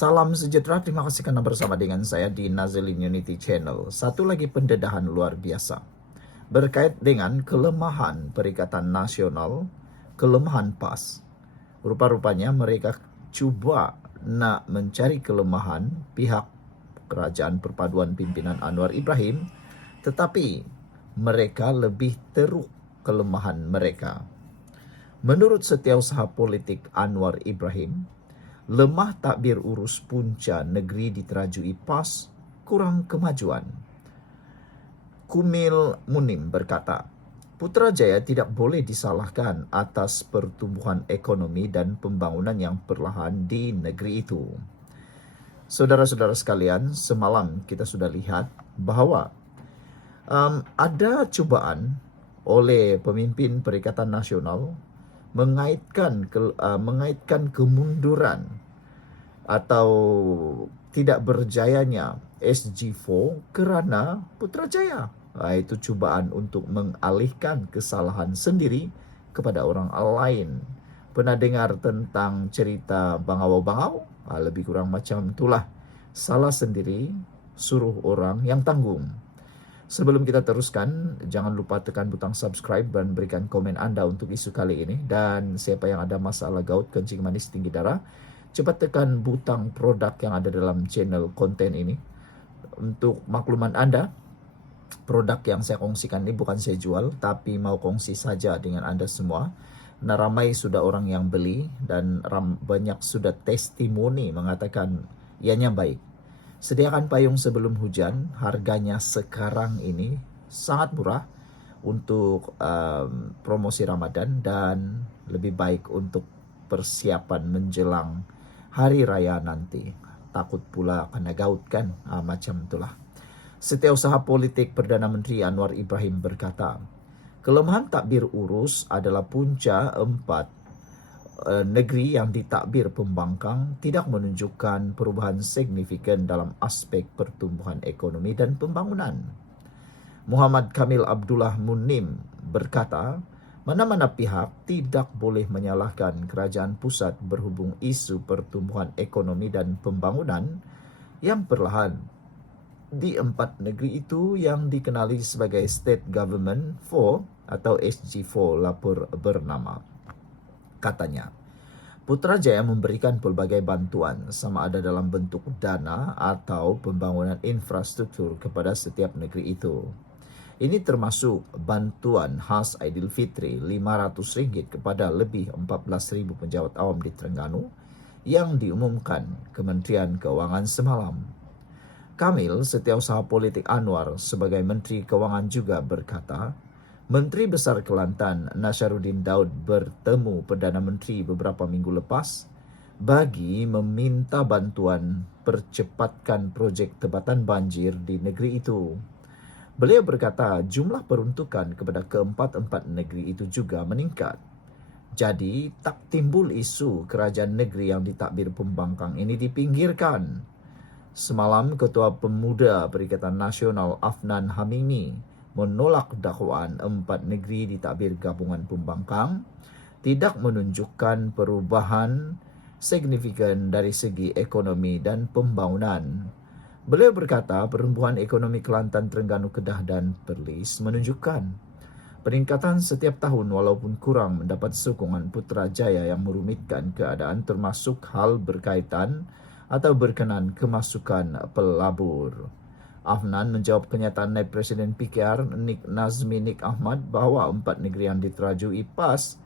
Salam sejahtera, terima kasih karena bersama dengan saya di Nazilin Unity Channel. Satu lagi pendedahan luar biasa berkait dengan kelemahan Perikatan Nasional, kelemahan PAS. Rupa-rupanya mereka coba nak mencari kelemahan pihak Kerajaan Perpaduan Pimpinan Anwar Ibrahim, tetapi mereka lebih teruk kelemahan mereka. Menurut Setiausaha Politik Anwar Ibrahim, lemah takbir urus punca negeri diterajui PAS, kurang kemajuan. Kumil Munim berkata, Putrajaya tidak boleh disalahkan atas pertumbuhan ekonomi dan pembangunan yang perlahan di negeri itu. Saudara-saudara sekalian, semalam kita sudah lihat bahwa ada cubaan oleh pemimpin Perikatan Nasional mengaitkan kemunduran atau tidak berjayanya SG4 karena Putrajaya. Itu cubaan untuk mengalihkan kesalahan sendiri kepada orang lain. Pernah dengar tentang cerita bangau-bangau? Lebih kurang macam itulah. Salah sendiri, suruh orang yang tanggung. Sebelum kita teruskan, jangan lupa tekan butang subscribe dan berikan komen Anda untuk isu kali ini. Dan siapa yang ada masalah gout, kencing manis, tinggi darah, cepat tekan butang produk yang ada dalam channel konten ini. Untuk makluman Anda, produk yang saya kongsikan ini bukan saya jual, tapi mau kongsi saja dengan Anda semua. Nah, ramai sudah orang yang beli dan banyak sudah testimoni mengatakan ianya baik. Sediakan payung sebelum hujan, harganya sekarang ini sangat murah untuk promosi Ramadan dan lebih baik untuk persiapan menjelang hari raya nanti. Takut pula kena gaut kan, macam itulah. Setiausaha Politik Perdana Menteri Anwar Ibrahim berkata, kelemahan takbir urus adalah punca 4 negeri yang ditakbir pembangkang tidak menunjukkan perubahan signifikan dalam aspek pertumbuhan ekonomi dan pembangunan. Muhammad Kamil Abdullah Munim berkata, mana-mana pihak tidak boleh menyalahkan kerajaan pusat berhubung isu pertumbuhan ekonomi dan pembangunan yang perlahan di 4 negeri itu yang dikenali sebagai State Government 4 atau SG4 lapor bernama. Katanya, Putrajaya memberikan pelbagai bantuan sama ada dalam bentuk dana atau pembangunan infrastruktur kepada setiap negeri itu. Ini termasuk bantuan khas Aidilfitri RM500 kepada lebih 14,000 penjawat awam di Terengganu yang diumumkan Kementerian Keuangan semalam. Kamil, Setiausaha Politik Anwar sebagai Menteri Keuangan juga berkata, Menteri Besar Kelantan Nasharuddin Daud bertemu Perdana Menteri beberapa minggu lepas bagi meminta bantuan percepatkan projek tebatan banjir di negeri itu. Beliau berkata jumlah peruntukan kepada keempat-empat negeri itu juga meningkat. Jadi tak timbul isu kerajaan negeri yang ditakbir pembangkang ini dipinggirkan. Semalam Ketua Pemuda Perikatan Nasional Afnan Hamimi menolak dakwaan 4 negeri ditakbir gabungan pembangkang tidak menunjukkan perubahan signifikan dari segi ekonomi dan pembangunan. Beliau berkata pertumbuhan ekonomi Kelantan, Terengganu, Kedah dan Perlis menunjukkan peningkatan setiap tahun walaupun kurang mendapat sokongan Putrajaya yang merumitkan keadaan termasuk hal berkaitan atau berkenan kemasukan pelabur. Afnan menjawab kenyataan Naib Presiden PKR Nik Nazmi Nik Ahmad bahawa 4 negeri yang diterajui PAS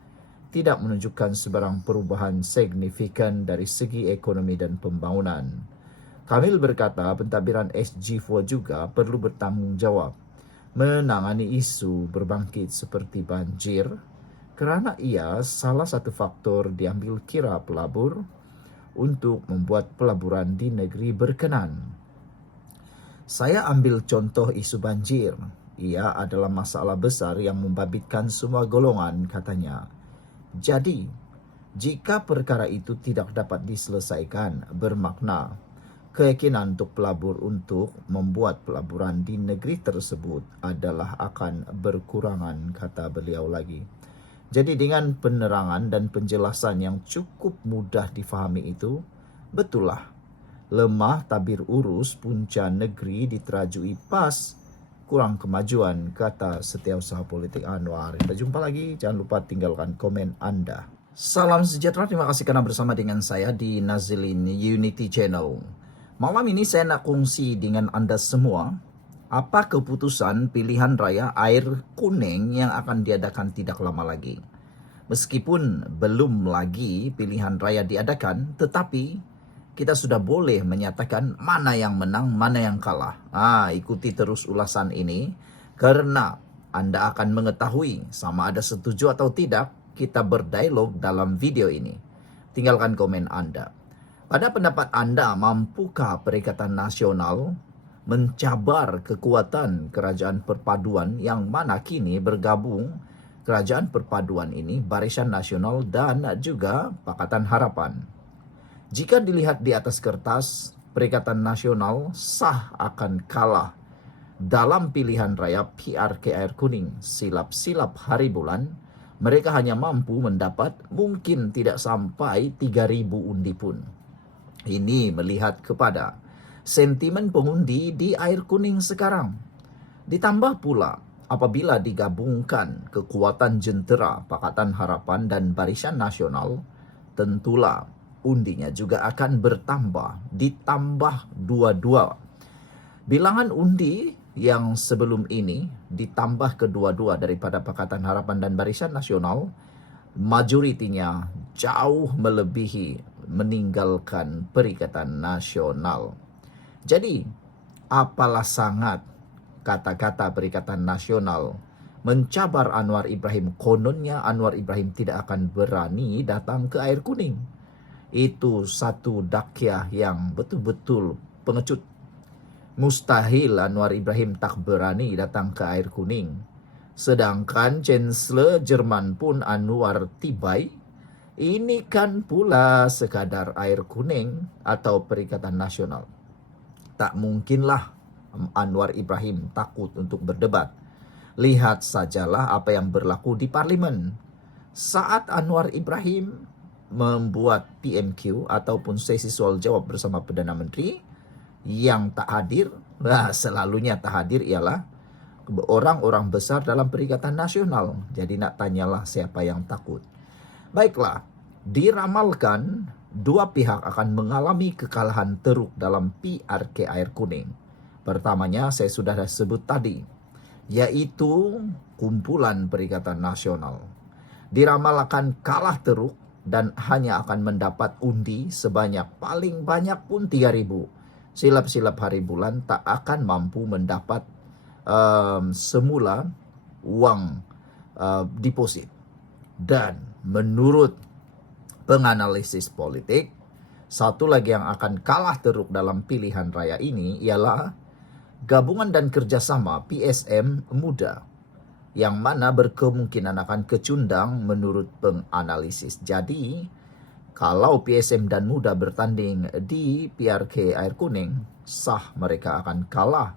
tidak menunjukkan sebarang perubahan signifikan dari segi ekonomi dan pembangunan. Kamil berkata pentadbiran SG4 juga perlu bertanggungjawab menangani isu berbangkit seperti banjir kerana ia salah satu faktor diambil kira pelabur untuk membuat pelaburan di negeri berkenan. Saya ambil contoh isu banjir. Ia adalah masalah besar yang membabitkan semua golongan, katanya. Jadi, jika perkara itu tidak dapat diselesaikan, bermakna keyakinan untuk pelabur untuk membuat pelaburan di negeri tersebut adalah akan berkurangan, kata beliau lagi. Jadi dengan penerangan dan penjelasan yang cukup mudah difahami itu, betullah lemah tabir urus punca negeri diterajui pas, kurang kemajuan, kata Setiausaha Politik Anwar. Kita jumpa lagi, jangan lupa tinggalkan komen Anda. Salam sejahtera, terima kasih karena bersama dengan saya di Nazilin Unity Channel. Malam ini saya nak kongsi dengan Anda semua apa keputusan pilihan raya air kuning yang akan diadakan tidak lama lagi. Meskipun belum lagi pilihan raya diadakan, tetapi kita sudah boleh menyatakan mana yang menang, mana yang kalah. Ikuti terus ulasan ini karena Anda akan mengetahui sama ada setuju atau tidak kita berdialog dalam video ini. Tinggalkan komen Anda. Pada pendapat Anda, mampukah Perikatan Nasional mencabar kekuatan Kerajaan Perpaduan yang mana kini bergabung Kerajaan Perpaduan ini, Barisan Nasional dan juga Pakatan Harapan? Jika dilihat di atas kertas, Perikatan Nasional sah akan kalah dalam pilihan raya PRK Air Kuning. Silap-silap hari bulan, mereka hanya mampu mendapat mungkin tidak sampai 3.000 undi pun. Ini melihat kepada sentimen pengundi di Air Kuning sekarang. Ditambah pula apabila digabungkan kekuatan jentera Pakatan Harapan dan Barisan Nasional, tentulah undinya juga akan bertambah, ditambah dua-dua. Bilangan undi yang sebelum ini ditambah kedua-dua daripada Pakatan Harapan dan Barisan Nasional, majoritinya jauh melebihi meninggalkan Perikatan Nasional. Jadi, apalah sangat kata-kata Perikatan Nasional mencabar Anwar Ibrahim. Kononnya Anwar Ibrahim tidak akan berani datang ke Air Kuning. Itu satu dakyah yang betul-betul pengecut. Mustahil Anwar Ibrahim tak berani datang ke Air Kuning. Sedangkan Chancellor Jerman pun Anwar tibai. Ini kan pula sekadar Air Kuning atau Perikatan Nasional. Tak mungkinlah Anwar Ibrahim takut untuk berdebat. Lihat sajalah apa yang berlaku di parlimen. Saat Anwar Ibrahim membuat PMQ ataupun sesi soal jawab bersama Perdana Menteri, yang tak hadir, selalunya tak hadir ialah orang-orang besar dalam Perikatan Nasional. Jadi nak tanyalah siapa yang takut. Baiklah, diramalkan dua pihak akan mengalami kekalahan teruk dalam PRK Air Kuning. Pertamanya saya sudah sebut tadi, yaitu kumpulan Perikatan Nasional. Diramalkan kalah teruk dan hanya akan mendapat undi sebanyak paling banyak pun 3.000. Silap-silap hari bulan tak akan mampu mendapat semula uang deposit. Dan menurut penganalisis politik, satu lagi yang akan kalah teruk dalam pilihan raya ini ialah gabungan dan kerjasama PSM muda, yang mana berkemungkinan akan kecundang menurut penganalisis. Jadi, kalau PSM dan muda bertanding di PRK Air Kuning, sah mereka akan kalah.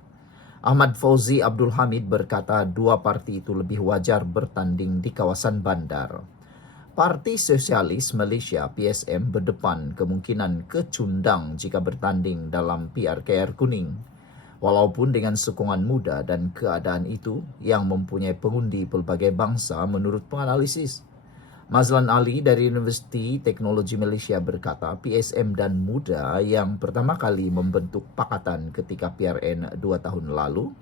Ahmad Fauzi Abdul Hamid berkata dua parti itu lebih wajar bertanding di kawasan bandar. Parti Sosialis Malaysia PSM berdepan kemungkinan kecundang jika bertanding dalam PRK Air Kuning. Walaupun dengan sokongan muda dan keadaan itu yang mempunyai pengundi pelbagai bangsa menurut penganalisis. Mazlan Ali dari Universiti Teknologi Malaysia berkata PSM dan muda yang pertama kali membentuk pakatan ketika PRN 2 tahun lalu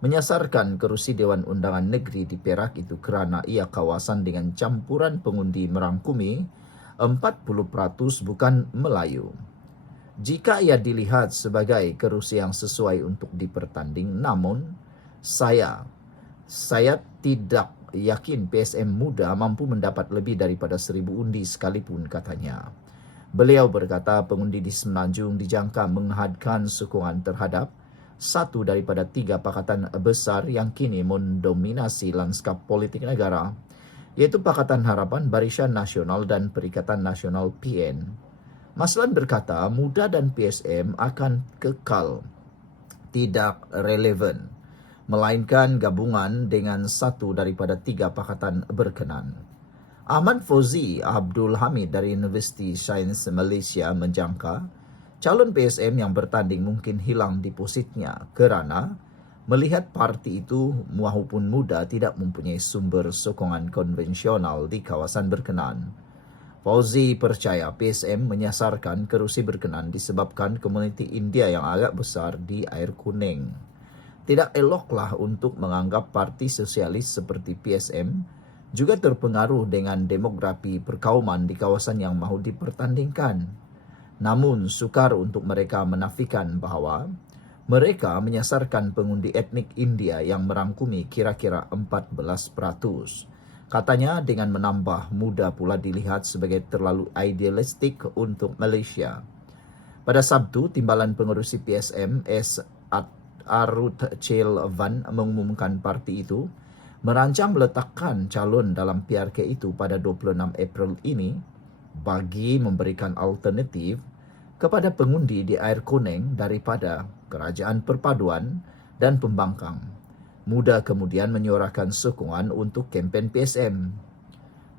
menyasarkan kerusi Dewan Undangan Negeri di Perak itu kerana ia kawasan dengan campuran pengundi merangkumi 40% bukan Melayu. Jika ia dilihat sebagai kerusi yang sesuai untuk dipertanding, namun saya tidak yakin PSM muda mampu mendapat lebih daripada 1.000 undi sekalipun, katanya. Beliau berkata pengundi di Semenanjung dijangka menghadkan sokongan terhadap satu daripada 3 pakatan besar yang kini mendominasi lanskap politik negara, yaitu Pakatan Harapan, Barisan Nasional dan Perikatan Nasional PN. Maslan berkata muda dan PSM akan kekal tidak relevan, melainkan gabungan dengan satu daripada 3 pakatan berkenan. Ahmad Fauzi Abdul Hamid dari Universiti Sains Malaysia menjangka calon PSM yang bertanding mungkin hilang depositnya kerana melihat parti itu maupun muda tidak mempunyai sumber sokongan konvensional di kawasan berkenan. Fauzi percaya PSM menyasarkan kerusi berkenan disebabkan komuniti India yang agak besar di Air Kuning. Tidak eloklah untuk menganggap parti sosialis seperti PSM juga terpengaruh dengan demografi perkauman di kawasan yang mahu dipertandingkan. Namun, sukar untuk mereka menafikan bahawa mereka menyasarkan pengundi etnik India yang merangkumi kira-kira 14%. Katanya dengan menambah muda pula dilihat sebagai terlalu idealistik untuk Malaysia. Pada Sabtu, Timbalan Pengerusi PSM S. Arut Chel Van mengumumkan parti itu merancang meletakkan calon dalam PRK itu pada 26 April ini bagi memberikan alternatif kepada pengundi di Air Kuning daripada Kerajaan Perpaduan dan Pembangkang. Muda kemudian menyuarakan sokongan untuk kempen PSM.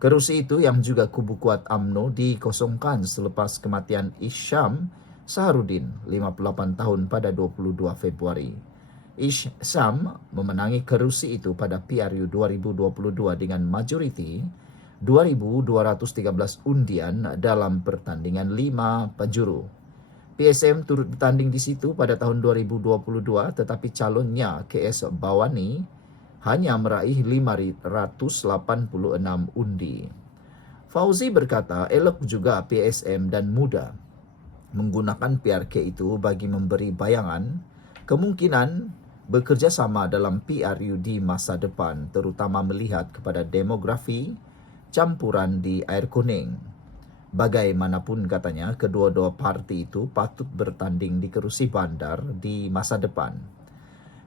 Kerusi itu yang juga kubu kuat UMNO dikosongkan selepas kematian Isyam Saharudin, 58 tahun pada 22 Februari. Isyam memenangi kerusi itu pada PRU 2022 dengan majoriti 2,213 undian dalam pertandingan 5 penjuru. PSM turut bertanding di situ pada tahun 2022 tetapi calonnya KS Bawani hanya meraih 586 undi. Fauzi berkata elok juga PSM dan muda menggunakan PRK itu bagi memberi bayangan kemungkinan bekerjasama dalam PRU di masa depan terutama melihat kepada demografi campuran di Air Kuning. Bagaimanapun katanya, kedua-dua parti itu patut bertanding di kerusi bandar di masa depan.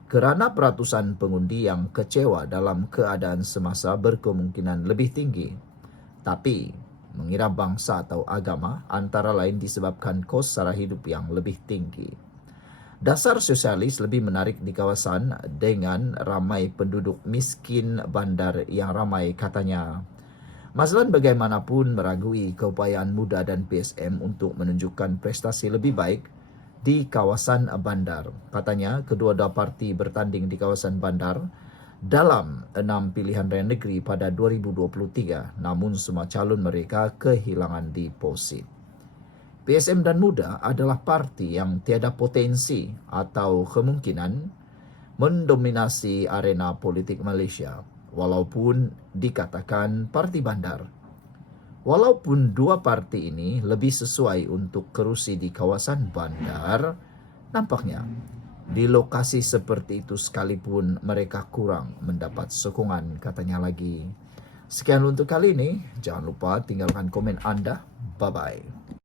Kerana peratusan pengundi yang kecewa dalam keadaan semasa berkemungkinan lebih tinggi. Tapi, mengira bangsa atau agama antara lain disebabkan kos sara hidup yang lebih tinggi. Dasar sosialis lebih menarik di kawasan dengan ramai penduduk miskin bandar yang ramai katanya. Mazlan bagaimanapun meragui keupayaan muda dan PSM untuk menunjukkan prestasi lebih baik di kawasan bandar. Katanya, kedua-dua parti bertanding di kawasan bandar dalam 6 pilihan raya negeri pada 2023, namun semua calon mereka kehilangan deposit. PSM dan muda adalah parti yang tiada potensi atau kemungkinan mendominasi arena politik Malaysia. Walaupun dikatakan parti bandar. Walaupun dua parti ini lebih sesuai untuk kerusi di kawasan bandar, nampaknya di lokasi seperti itu sekalipun mereka kurang mendapat sokongan, katanya lagi. Sekian untuk kali ini, jangan lupa tinggalkan komen anda. Bye-bye.